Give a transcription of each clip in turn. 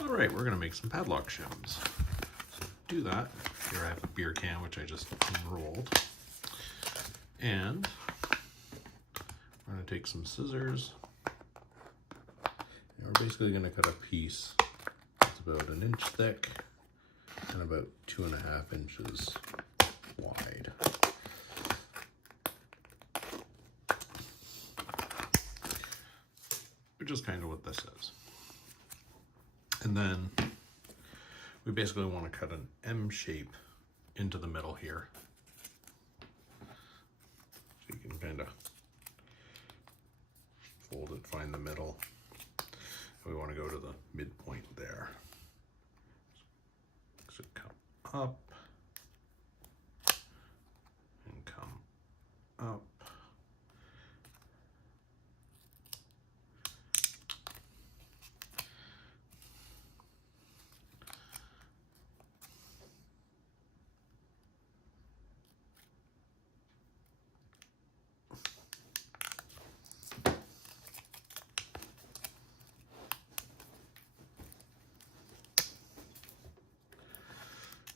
All right, we're gonna make some padlock shims. So to do that, here I have a beer can, which I just unrolled. And I'm gonna take some scissors. And we're basically gonna cut a piece that's about 1 inch thick and about 2.5 inches wide. Which is kind of what this is. And then we basically want to cut an M shape into the middle here. So you can kind of fold it, find the middle. And we want to go to the midpoint there. So come up and come up.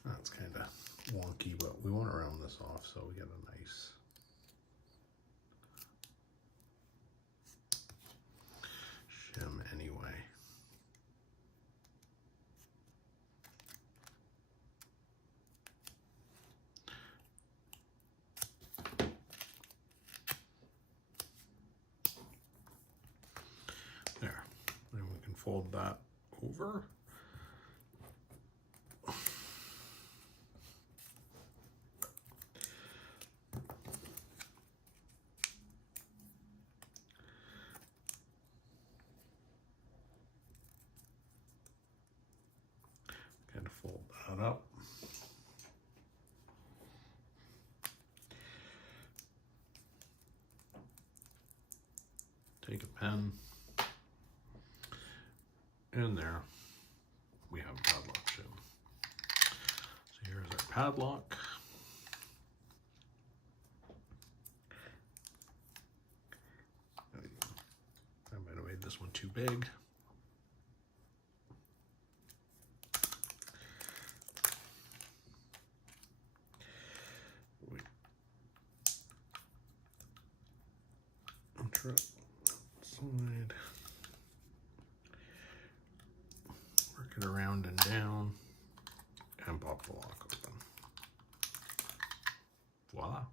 That's kind of wonky, but we want to round this off so we get a nice shim anyway. There, then we can fold that over. Kind of fold that up. Take a pen, and there we have a padlock shim. So here's our padlock. I might have made this one too big. Side, work it around and down, and pop the lock open. Voila.